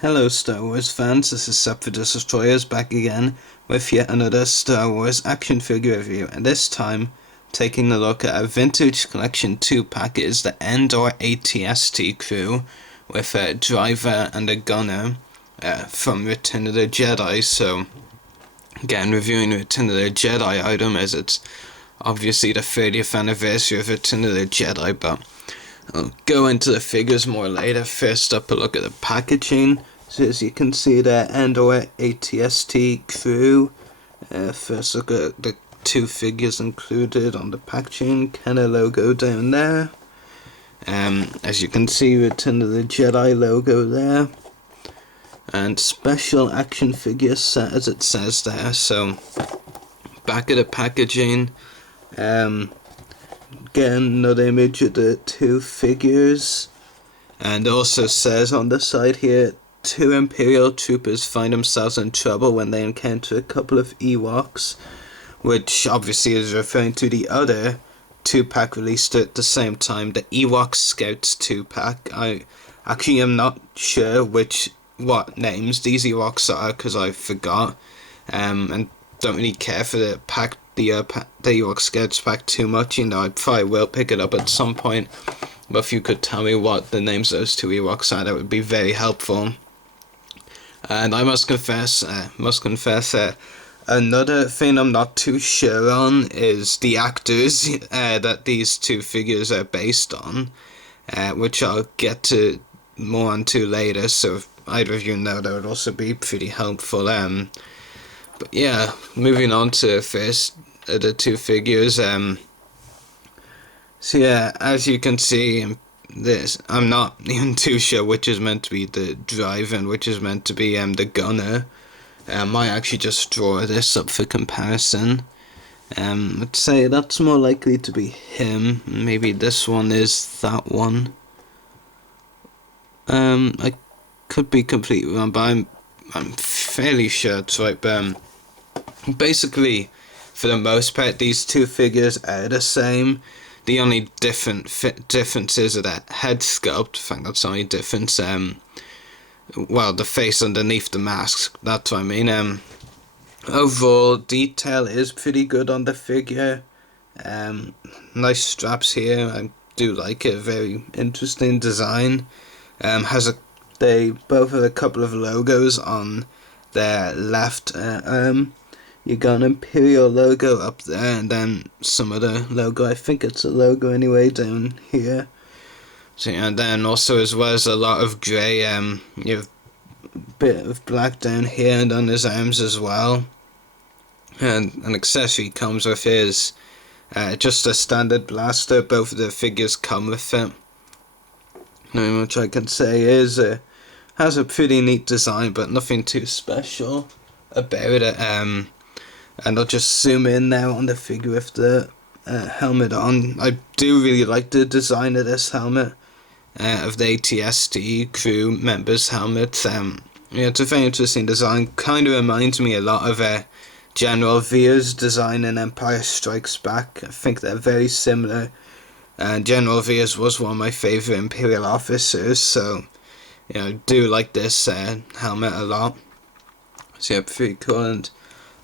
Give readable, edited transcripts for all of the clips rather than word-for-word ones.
Hello Star Wars fans, this is Sub for Destroyers back again with yet another Star Wars action figure review, and this time taking a look at a Vintage Collection 2-pack. It is the Endor ATST crew with a driver and a gunner from Return of the Jedi. So again, reviewing Return of the Jedi item as it's obviously the 30th anniversary of Return of the Jedi, but I'll go into the figures more later. First up, a look at the packaging. So as you can see there, Endor ATST crew. First look at the two figures included on the packaging. Kenner logo down there. As you can see, Return of the Jedi logo there. And special action figure set as it says there. So back of the packaging. Again, another image of the two figures, and also says on the side here, two Imperial troopers find themselves in trouble when they encounter a couple of Ewoks, which obviously is referring to the other 2-pack released at the same time, the Ewok Scouts 2-pack. I actually am not sure what names these Ewoks are because I forgot, and don't really care for the Ewok Scouts pack too much. I probably will pick it up at some point, but if you could tell me what the names of those two Ewoks are, that would be very helpful. And I must confess, another thing I'm not too sure on is the actors that these two figures are based on, which I'll get to more onto later, so if either of you know, that would also be pretty helpful. But yeah, moving on to first the two figures. So yeah, as you can see, I'm not even too sure which is meant to be the driver and which is meant to be the gunner. I might actually just draw this up for comparison. I'd say that's more likely to be him. Maybe this one is that one. I could be completely wrong, but I'm fairly sure it's right. But basically, for the most part, these two figures are the same. The only differences are that head sculpt. I think that's the only difference. Well, the face underneath the mask. That's what I mean. Overall, detail is pretty good on the figure. Nice straps here. I do like it. Very interesting design. They both have a couple of logos on their left arm. You got an Imperial logo up there, and then some other logo. I think it's a logo anyway down here. So yeah, and then also as well as a lot of grey. You have a bit of black down here and on his arms as well. And an accessory comes with his just a standard blaster. Both of the figures come with it. Not much I can say is has a pretty neat design, but nothing too special about it. And I'll just zoom in now on the figure with the helmet on. I do really like the design of this helmet, of the ATST crew members' helmets. Yeah, it's a very interesting design. Kind of reminds me a lot of General Veer's design in Empire Strikes Back. I think they're very similar. General Veers was one of my favourite Imperial officers, so I do like this helmet a lot. So yeah, pretty cool. And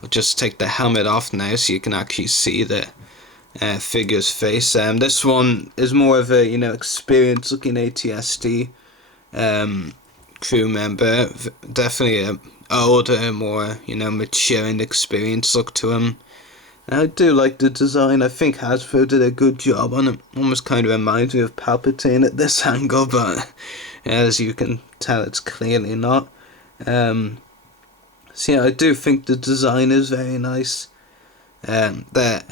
I'll just take the helmet off now so you can actually see the figure's face. This one is more of a experienced looking ATST crew member. Definitely a older, more mature and experienced look to him. I do like the design. I think Hasbro did a good job on it. Almost kind of reminds me of Palpatine at this angle, but as you can tell, it's clearly not. So yeah, I do think the design is very nice. The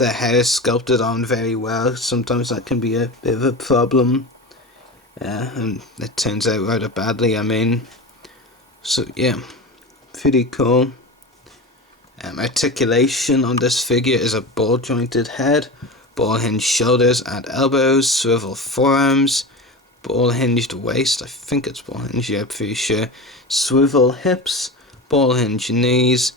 hair is sculpted on very well. Sometimes that can be a bit of a problem. And it turns out rather badly, I mean. So yeah, pretty cool. Articulation on this figure is a ball jointed head, ball hinged shoulders and elbows, swivel forearms, ball hinged waist, I think it's ball hinged, yeah, pretty sure, swivel hips, ball hinged knees,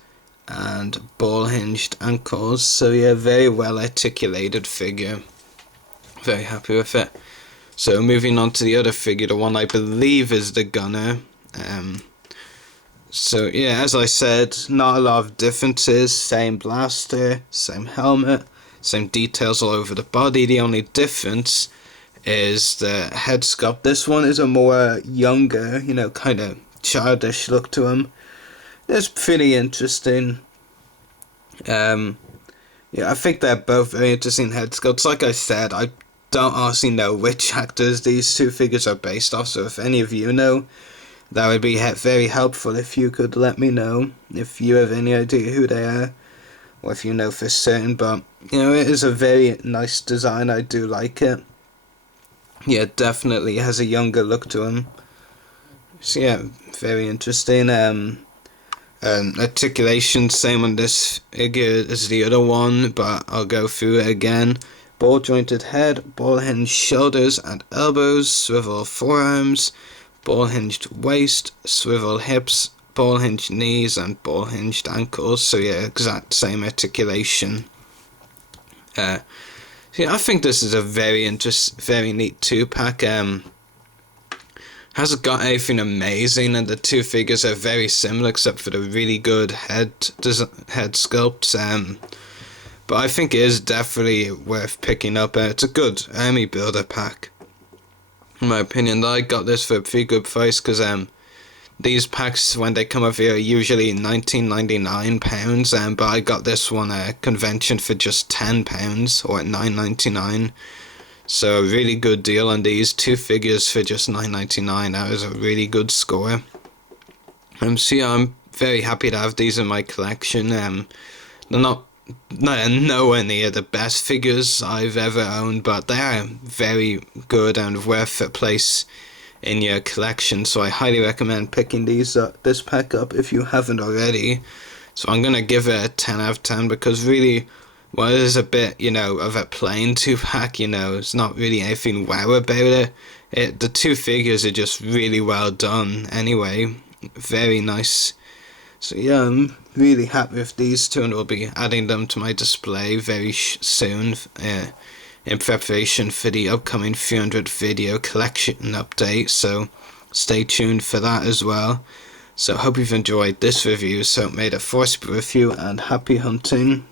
and ball hinged ankles. So yeah, very well articulated figure. Very happy with it. So moving on to the other figure, the one I believe is the gunner. So yeah, as I said, not a lot of differences. Same blaster, same helmet, same details all over the body. The only difference is the head sculpt. This one is a more younger, kind of childish look to him. It's pretty interesting. Yeah, I think they're both very interesting head sculpts. Like I said, I don't honestly know which actors these two figures are based off, so if any of you know, that would be very helpful if you could let me know if you have any idea who they are, or if you know for certain. But, it is a very nice design. I do like it. Yeah, definitely has a younger look to him. So yeah, very interesting. Articulation, same on this figure as the other one, but I'll go through it again. Ball jointed head, ball hinged shoulders and elbows, swivel forearms, ball hinged waist, swivel hips, ball hinged knees, and ball hinged ankles. So yeah, exact same articulation. Yeah, I think this is a very neat 2-pack. Hasn't got anything amazing, and the two figures are very similar except for the really good head sculpts. But I think it is definitely worth picking up. It's a good army builder pack, in my opinion. I got this for a pretty good price because these packs when they come over here are usually £19.99, but I got this one at a convention for just £10 or at £9.99. So a really good deal on these two figures for just £9.99. That was a really good score. So yeah, I'm very happy to have these in my collection. They're not nowhere near the best figures I've ever owned, but they are very good and worth a place in your collection. So I highly recommend picking this pack up if you haven't already. So I'm gonna give it a 10 out of 10 because really, well, it is a bit, of a plain 2-pack, it's not really anything wow about it. The two figures are just really well done anyway. Very nice. So yeah, I'm really happy with these two, and we'll be adding them to my display very soon in preparation for the upcoming 300 video collection update. So stay tuned for that as well. So hope you've enjoyed this review. So made a Force review, and happy hunting.